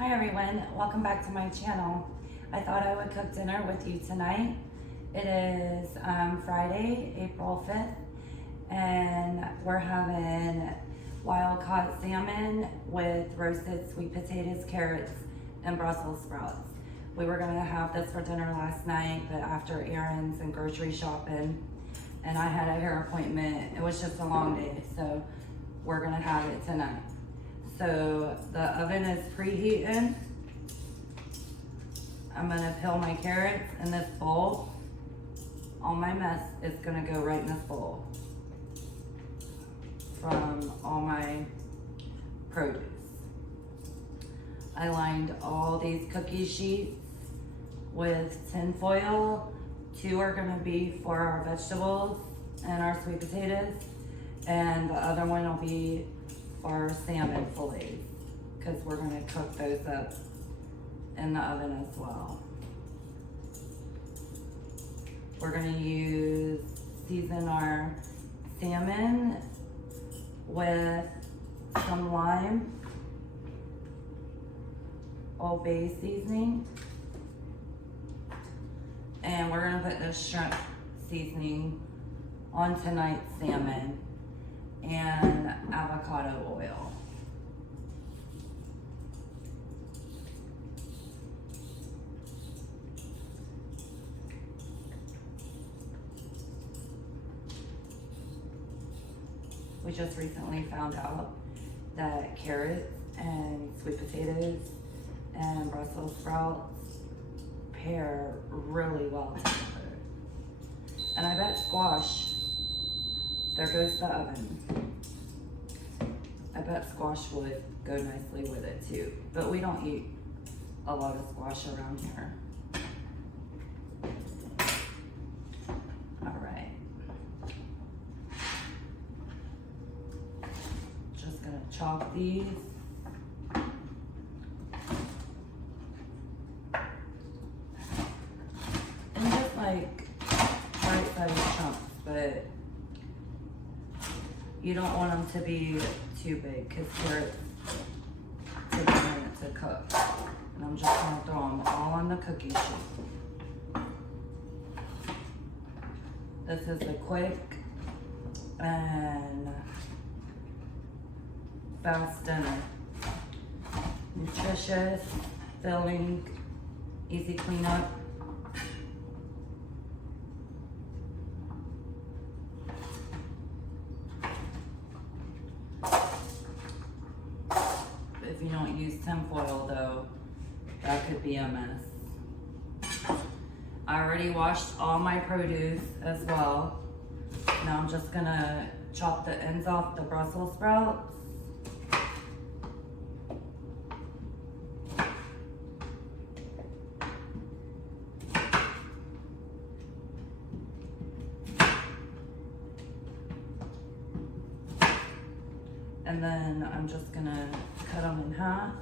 Hi everyone, welcome back to my channel. I thought I would cook dinner with you tonight. It is Friday, April 5th, and we're having wild caught salmon with roasted sweet potatoes, carrots, and Brussels sprouts. We were gonna have this for dinner last night, but after errands and grocery shopping, and I had a hair appointment, it was just a long day, so we're gonna have it tonight. So the oven is preheating. I'm gonna peel my carrots in this bowl. All my mess is gonna go right in this bowl from all my produce. I lined all these cookie sheets with tin foil. 2 are gonna be for our vegetables and our sweet potatoes, and the other one will be our salmon fillets, because we're going to cook those up in the oven as well. We're going to season our salmon with some lime, Old Bay seasoning, and we're going to put this shrimp seasoning on tonight's salmon and avocado oil. We just recently found out that carrots and sweet potatoes and Brussels sprouts pair really well together. And I bet squash, there goes the oven. I bet squash would go nicely with it too, but we don't eat a lot of squash around here. All right. Just gonna chop these. And just like bite-sized chunks, but you don't want them to be too big because carrots take a minute to cook. And I'm just gonna throw them all on the cookie sheet. This is a quick and fast dinner. Nutritious, filling, easy cleanup. If you don't use tin foil though, that could be a mess. I already washed all my produce as well. Now I'm just gonna chop the ends off the Brussels sprouts. And then I'm just gonna cut them in half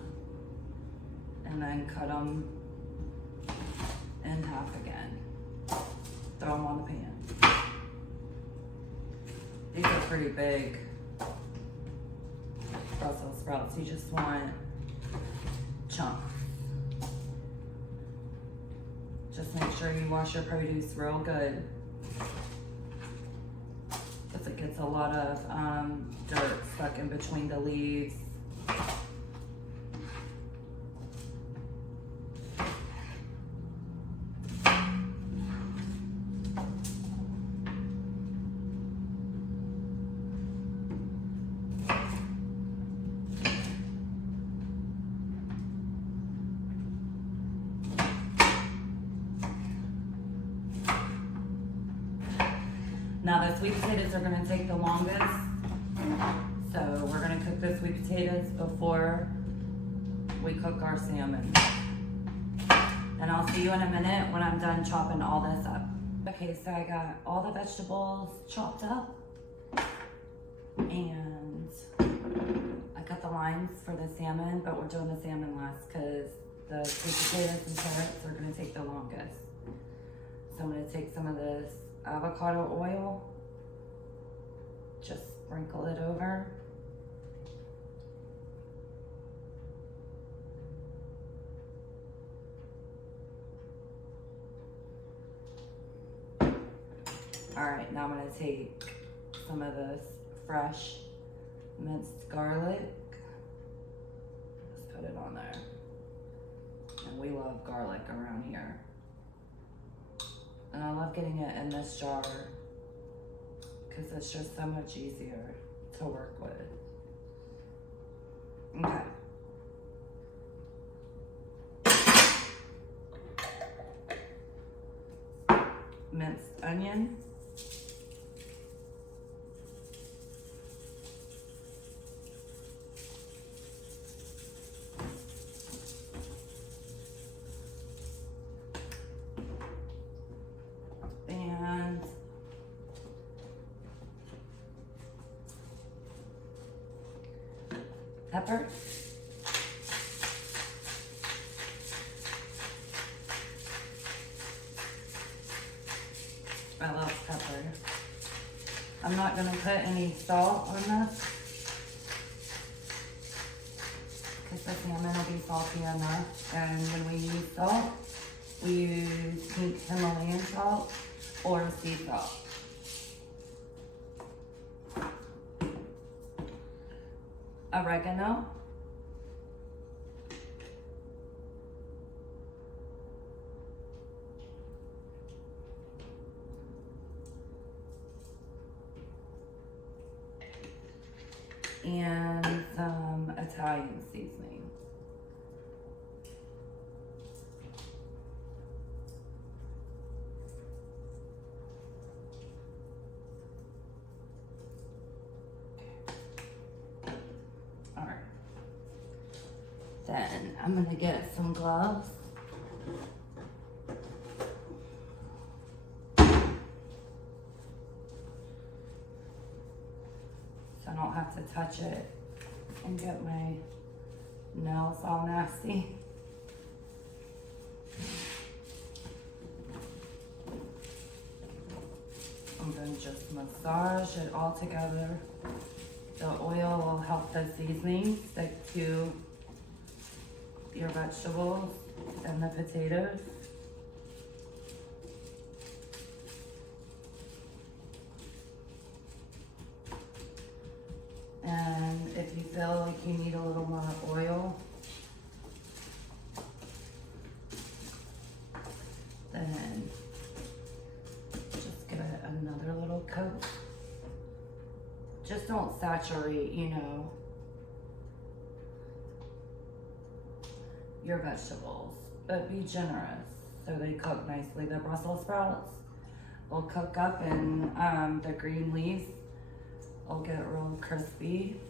and then cut them in half again. Throw them on the pan. These are pretty big Brussels sprouts. You just want chunks. Just make sure you wash your produce real good, because it gets a lot of dirt stuck in between the leaves. Now the sweet potatoes are gonna take the longest, so we're gonna cook the sweet potatoes before we cook our salmon. And I'll see you in a minute when I'm done chopping all this up. Okay, so I got all the vegetables chopped up, and I got the limes for the salmon, but we're doing the salmon last because the sweet potatoes and carrots are gonna take the longest. So I'm gonna take some of this avocado oil, just sprinkle it over. All right, now I'm gonna take some of this fresh minced garlic. Just put it on there. And we love garlic around here. And I love getting it in this jar because it's just so much easier to work with. Okay. Minced onion. And pepper. I love pepper. I'm not gonna put any salt on this because the salmon will be salty enough. And when we use salt, we use pink Himalayan salt or sea salt. Oregano. And some Italian seasoning. All right. Then I'm gonna get some gloves. I don't have to touch it and get my nails all nasty. I'm going to just massage it all together. The oil will help the seasoning stick to your vegetables and the potatoes. And if you feel like you need a little more oil, then just give it another little coat. Just don't saturate, you know, your vegetables, but be generous so they cook nicely. The Brussels sprouts will cook up and the green leaves will get real crispy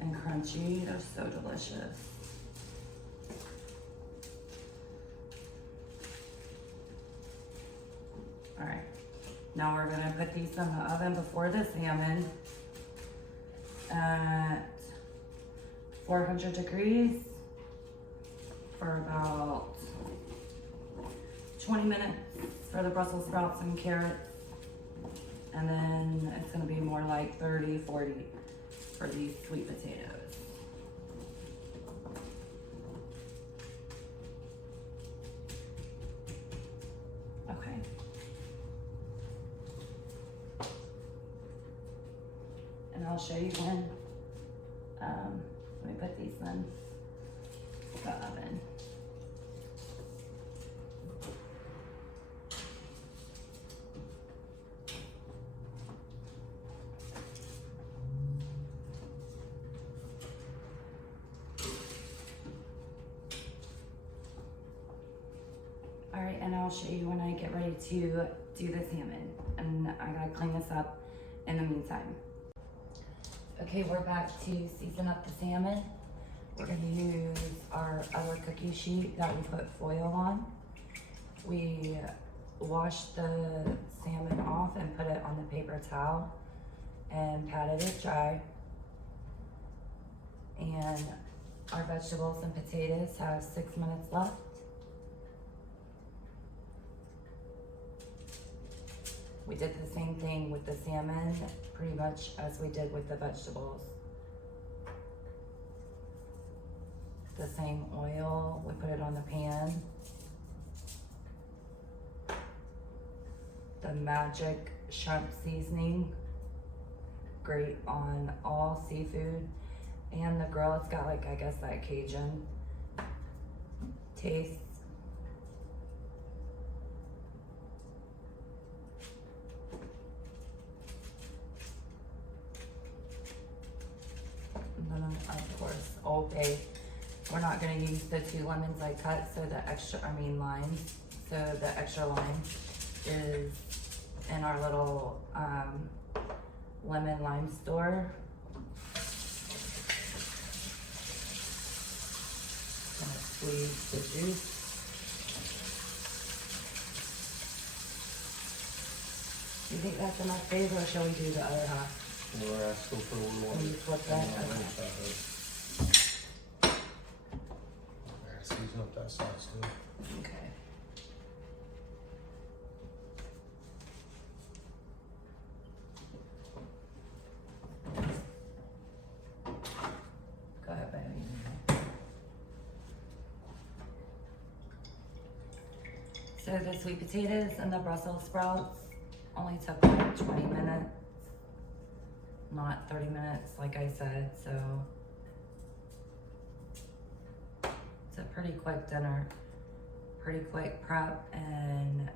and crunchy. They're so delicious. All right, now we're gonna put these in the oven before the salmon at 400 degrees for about 20 minutes for the Brussels sprouts and carrots. And then it's gonna be more like 30, 40 for these sweet potatoes. Okay. And I'll show you when, let me put these in the oven. All right, and I'll show you when I get ready to do the salmon. And I gotta clean this up in the meantime. Okay, we're back to season up the salmon. We're gonna use our other cookie sheet that we put foil on. We washed the salmon off and put it on the paper towel and patted it dry. And our vegetables and potatoes have 6 minutes left. We did the same thing with the salmon, pretty much as we did with the vegetables. The same oil, we put it on the pan. the magic shrimp seasoning. Great on all seafood and the grill. It's got like, I guess, that Cajun taste. And then of course, Old Bay. We're not gonna use the 2 lemons I cut, so the extra, limes. So the extra lime is in our little lemon lime store. Gonna squeeze the juice. Do you think that's enough, babe, or shall we do the other half? We're asking for one more. Can you flip that? Okay. Season up that sauce too. Okay. Go ahead, baby. So the sweet potatoes and the Brussels sprouts only took like 20 minutes, not 30 minutes like I said, so it's a pretty quick dinner, pretty quick prep, and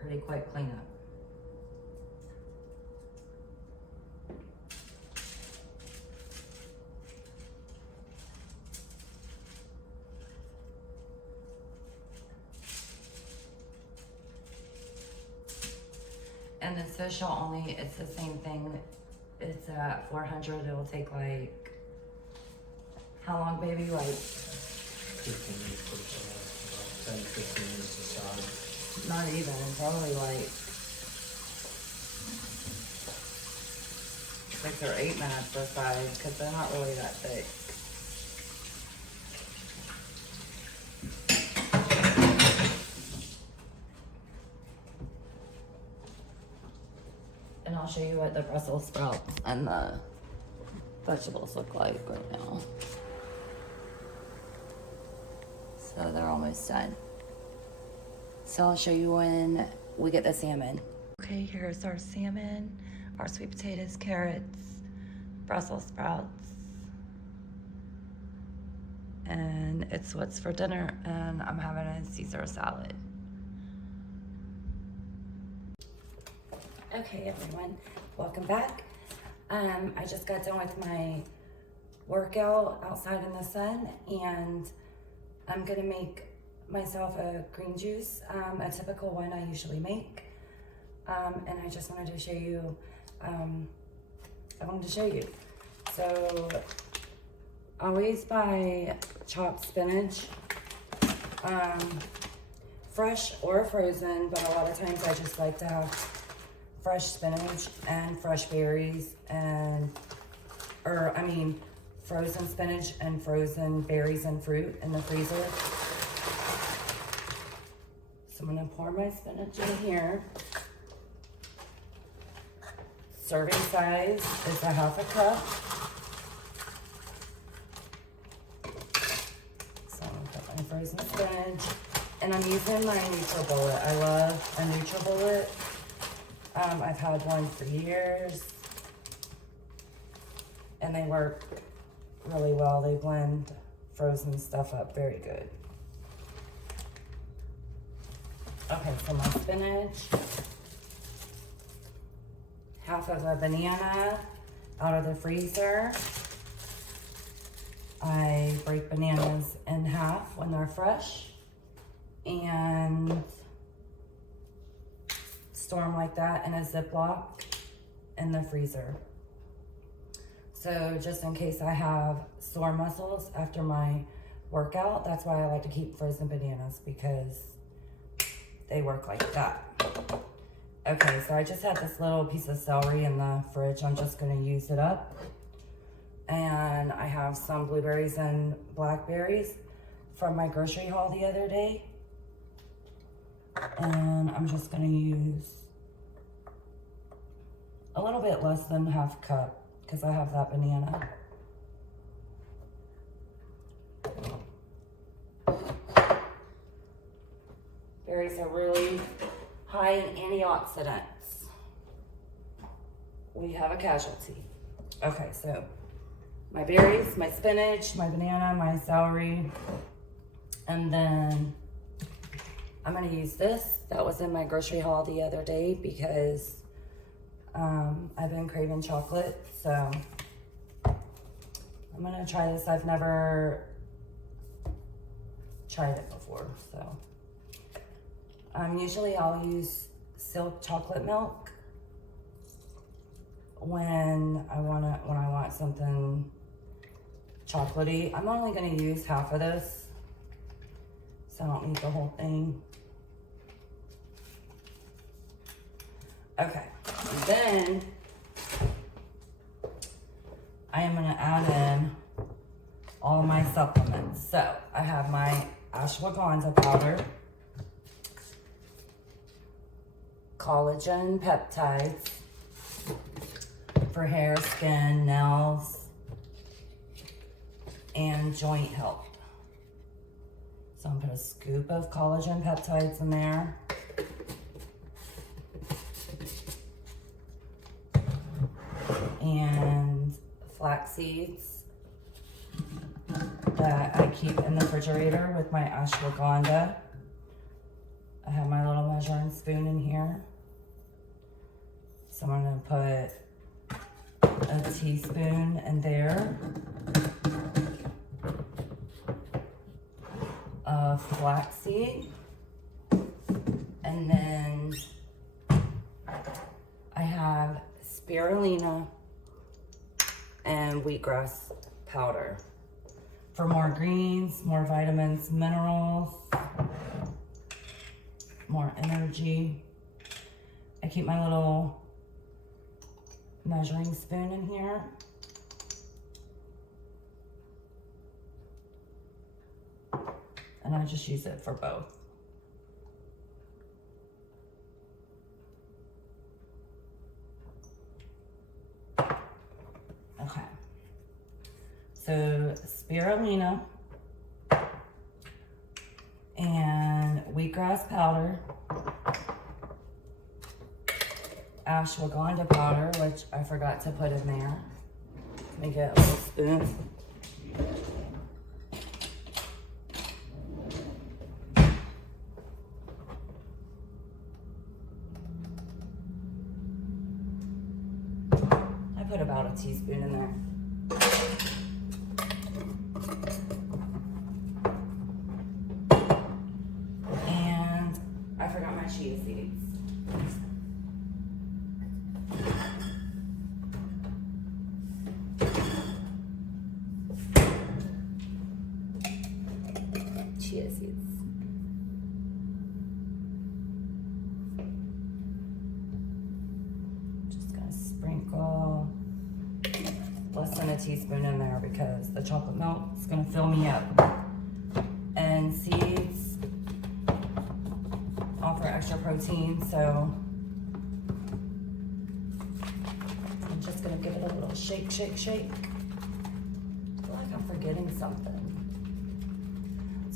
pretty quick cleanup. And this fish will only, it's the same thing. It's at 400. It'll take like, how long, baby? Like 15 minutes per side, about 10, 15 minutes a side. not even, probably like 6 or 8 minutes per side, because they're not really that thick. And I'll show you what the Brussels sprouts and the vegetables look like right now. So they're almost done. So I'll show you when we get the salmon. Okay, here's our salmon, our sweet potatoes, carrots, Brussels sprouts. And it's what's for dinner, and I'm having a Caesar salad. Okay, everyone, welcome back. I just got done with my workout outside in the sun, and I'm gonna make myself a green juice, a typical one I usually make. And I just wanted to show you, So, always buy chopped spinach, fresh or frozen, but a lot of times I just like to have fresh spinach and fresh berries frozen spinach and frozen berries and fruit in the freezer. So I'm gonna pour my spinach in here. Serving size is a 1/2 cup. So I'm gonna put my frozen spinach, and I'm using my NutriBullet. I love a NutriBullet. I've had one for years, and they work really well. They blend frozen stuff up very good. Okay, so my spinach, 1/2 of a banana out of the freezer. I break bananas in half when they're fresh and store them like that in a Ziploc in the freezer. So just in case I have sore muscles after my workout, that's why I like to keep frozen bananas, because they work like that. Okay, so I just had this little piece of celery in the fridge. I'm just gonna use it up. And I have some blueberries and blackberries from my grocery haul the other day. And I'm just gonna use a little bit less than 1/2 cup, because I have that banana. Berries are really high high in antioxidants. We have a casualty. Okay, so my berries, my spinach, my banana, my celery, and then I'm gonna use this. That was in my grocery haul the other day because I've been craving chocolate, so I'm gonna try this. I've never tried it before, so. Usually I'll use silk chocolate milk when I want something chocolatey. I'm only gonna use half of this, so I don't need the whole thing. Okay, and then I am gonna add in all my supplements. So I have my ashwagandha powder, collagen peptides for hair, skin, nails, and joint health. So I'm gonna put a scoop of collagen peptides in there. And flax seeds that I keep in the refrigerator with my ashwagandha. I have my little measuring spoon in here. So I'm gonna put a teaspoon in there of flaxseed. And then I have spirulina and wheatgrass powder for more greens, more vitamins, minerals, more energy. I keep my little measuring spoon in here. And I just use it for both. Okay. So spirulina and wheatgrass powder, ashwagandha powder, which I forgot to put in there. Let me get a little spoon. I put about a teaspoon in there. And I forgot my chia seeds. Chia seeds. Just gonna sprinkle less than a teaspoon in there because the chocolate milk is gonna fill me up. And seeds offer extra protein, so I'm just gonna give it a little shake, shake, shake. I feel like I'm forgetting something.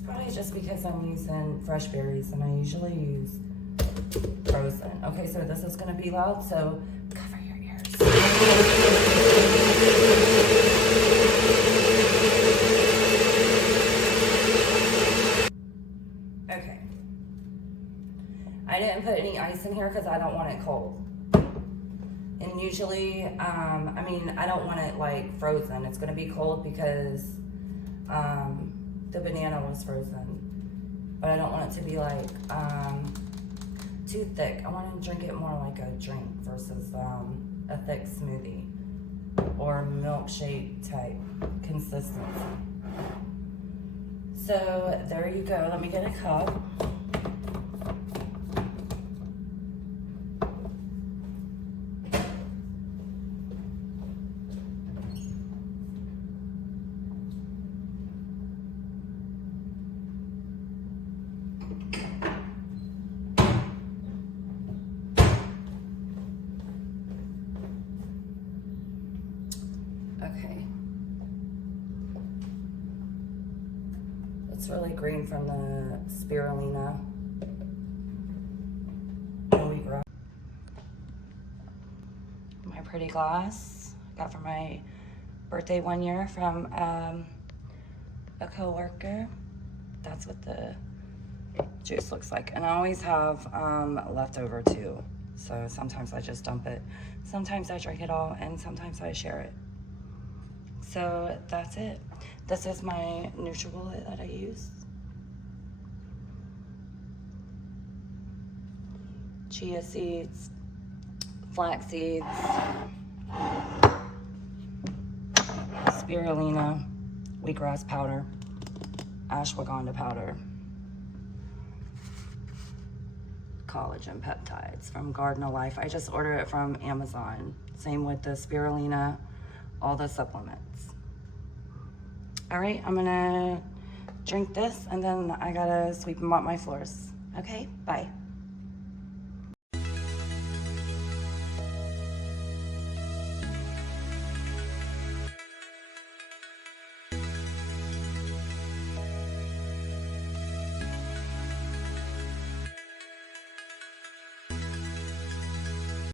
Probably just because I'm using fresh berries and I usually use frozen. Okay, so this is gonna be loud, so cover your ears. Okay. I didn't put any ice in here because I don't want it cold. And usually, I mean, I don't want it like frozen. It's gonna be cold because the banana was frozen, but I don't want it to be like too thick. I want to drink it more like a drink versus a thick smoothie or milkshake type consistency. So there you go. Let me get a cup. Okay. It's really green from the spirulina. pretty glass. Got for my birthday one year from a coworker. That's what the juice looks like. And I always have leftover too. So sometimes I just dump it. Sometimes I drink it all, and sometimes I share it. So that's it. This is my NutriBullet that I use. Chia seeds, flax seeds, spirulina, wheatgrass powder, ashwagandha powder, collagen peptides from Garden of Life. I just order it from Amazon. Same with the spirulina, all the supplements. All right, I'm gonna drink this and then I gotta sweep and mop my floors. Okay, bye.